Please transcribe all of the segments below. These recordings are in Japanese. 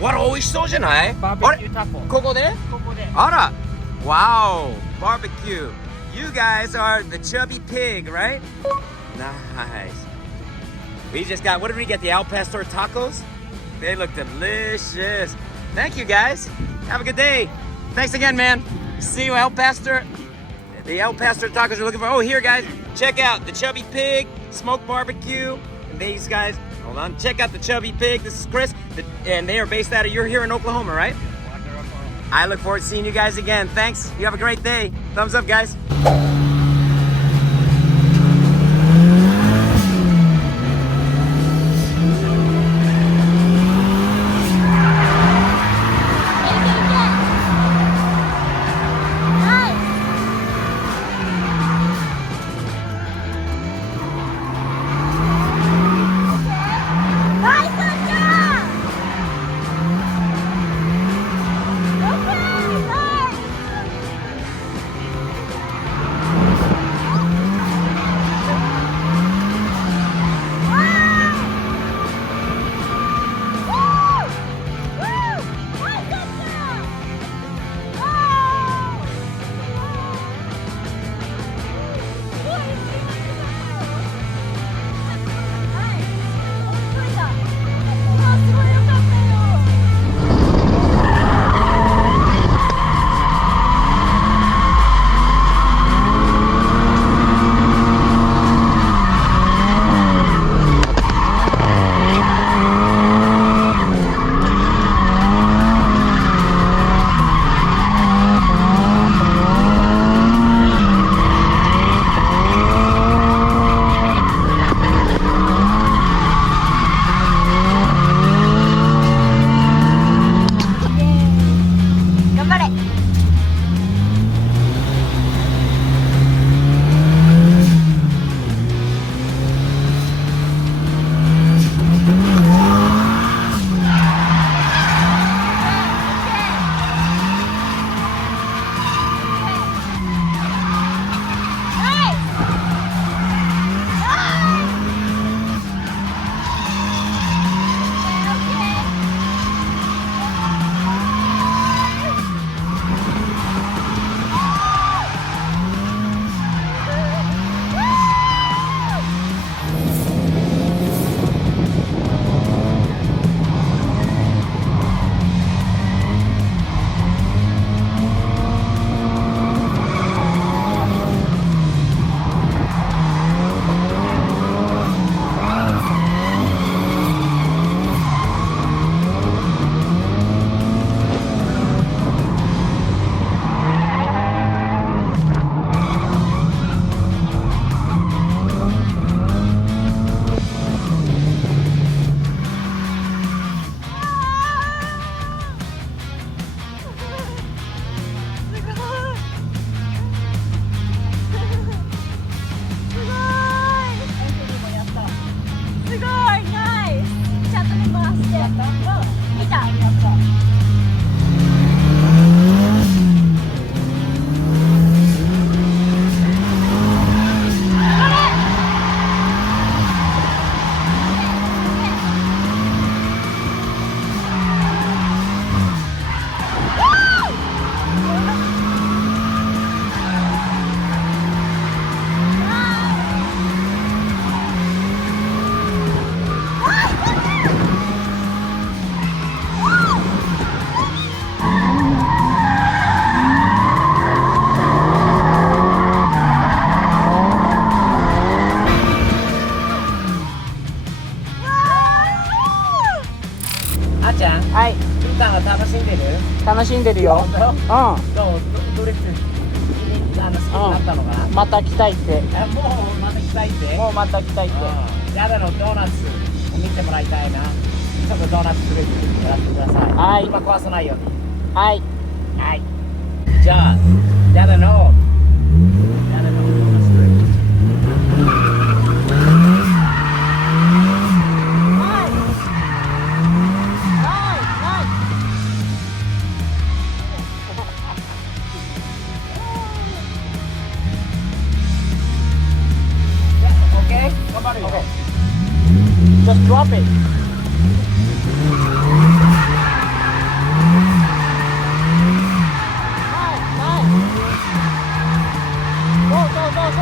わら美味しそうじゃない？バーベキュータコ。ここで？ここで。あら Wow barbecue You guys are the chubby pig right? Nice We just got, what did we get? The Al Pastor tacos? They look delicious. Thank you guys. Have a good day. Thanks again, man. See you, Al Pastor. The El Pastor tacos are looking for. Oh, here, guys. Check out the Chubby Pig, smoked barbecue. And these guys, hold on. Check out the Chubby Pig. This is Chris. And they are based out of, you're here in Oklahoma, right? I look forward to seeing you guys again. Thanks. You have a great day. Thumbs up, guys.んが楽しんでる？楽しんでるよ。どれ好きになったのかな？また来たいって。もうまた来たいって？もうまた来たいって。やだのドーナツ見てもらいたいな。ちょっとドーナツ作ってやってください。はい。今壊さないように。はい。はい。じゃあ、やだのドーナツ作る。Just drop it. 危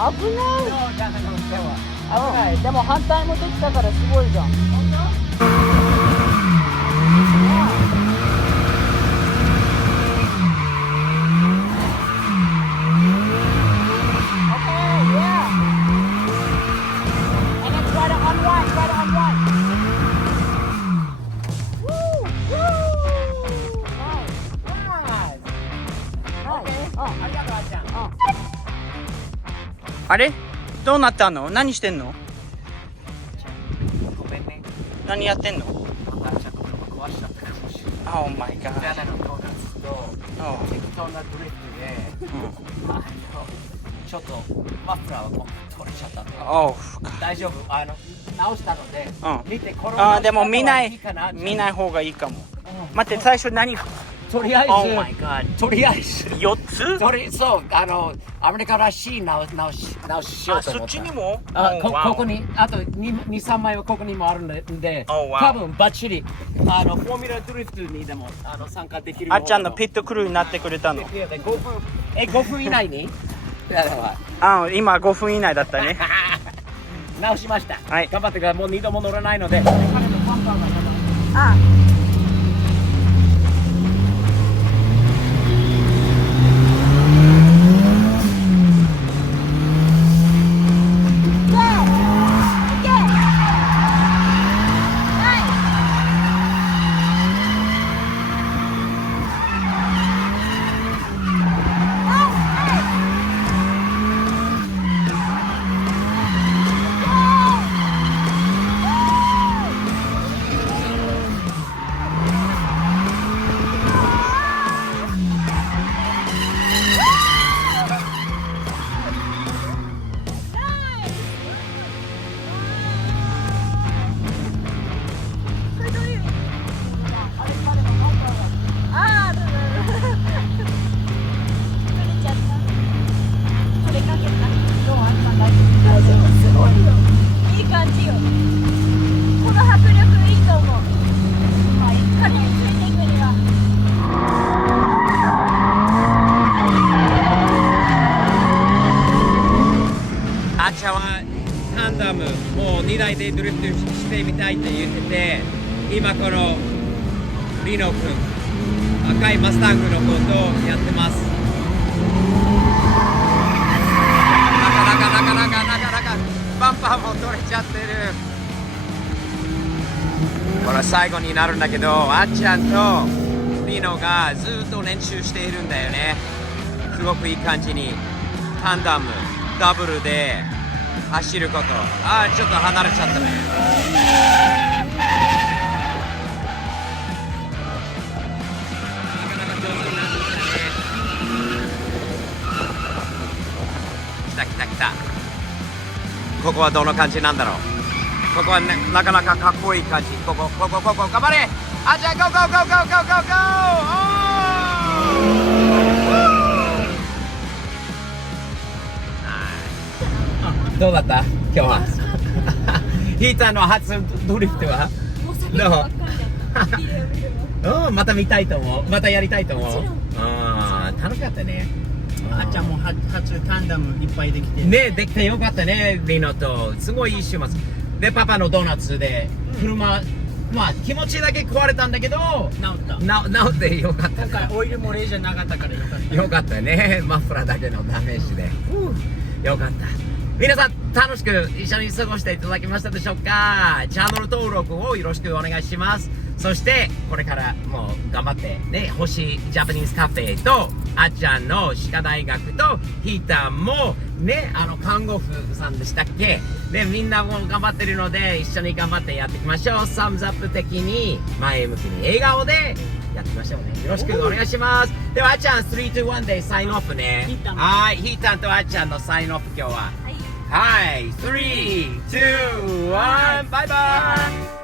ない。じゃあ乗っては。危ない。でも反対もできたからすごいじゃん。ありがとう、あっちゃん。あれどうなったの？何してんの？ごめんね。何やってんの？あっちゃんの車壊しちゃったかもしれない。 Oh my god。じゃあのドーナツと適当なドリフトで、ちょっとマフラーが取れちゃったんで。大丈夫。直したので、見てこのでも見ないいかな。見ない方がいいかも。待って、最初何？とりあえず、 Oh my god。とりあえず4つ？そう、アメリカらしい直ししようと思った。そっちにも？ここに、あと2、3枚はここにもあるんで、 Oh, wow。多分バッチリ、フォーミュラドリフトにでも参加できるような。あっちゃんのピットクルーになってくれたの。 5分以内に今5分以内だったね。直しました。はい。頑張ってください。もう2度も乗らないので。あっちゃんはタンダムもう2台でドリフトしてみたいって言ってて、今このリノ君赤いマスタングのことをやってます。なかなかバンパーも取れちゃってる。これ最後になるんだけど、あっちゃんとリノがずっと練習しているんだよね。すごくいい感じにタンダムダブルで走ること。ちょっと離れちゃったね。なかなか上手になってきたね。来た。ここはどんな感じなんだろう。ここは、ね、なかなかかっこいい感じ。ここ頑張れ。あ、じゃあゴーどうだった今日は。ヒーターの初ドリフトはどう？また見たいと思う。またやりたいと思う。楽しかったね。あっちゃんも初タンダムいっぱいできてね、できてよかったね。リノとすごいいい週末で、パパのドーナツで車、まあ気持ちだけ壊れたんだけど治ってよかった。今回オイル漏れじゃなかったからよかった。よかったね。マフラーだけのダメージでよかった。皆さん楽しく一緒に過ごしていただけましたでしょうか。チャンネル登録をよろしくお願いします。そしてこれからもう頑張ってね、星ジャパニーズカフェとあっちゃんの歯科大学とヒーターもね、看護婦さんでしたっけね、みんなも頑張ってるので一緒に頑張ってやっていきましょう。サムズアップ的に前向きに笑顔でやっていきましょうね。よろしくお願いします。ではあっちゃん3、2、1でサインオフね。はい、ヒーターとあっちゃんのサインオフ今日ははい、3、2、1、バイバイ。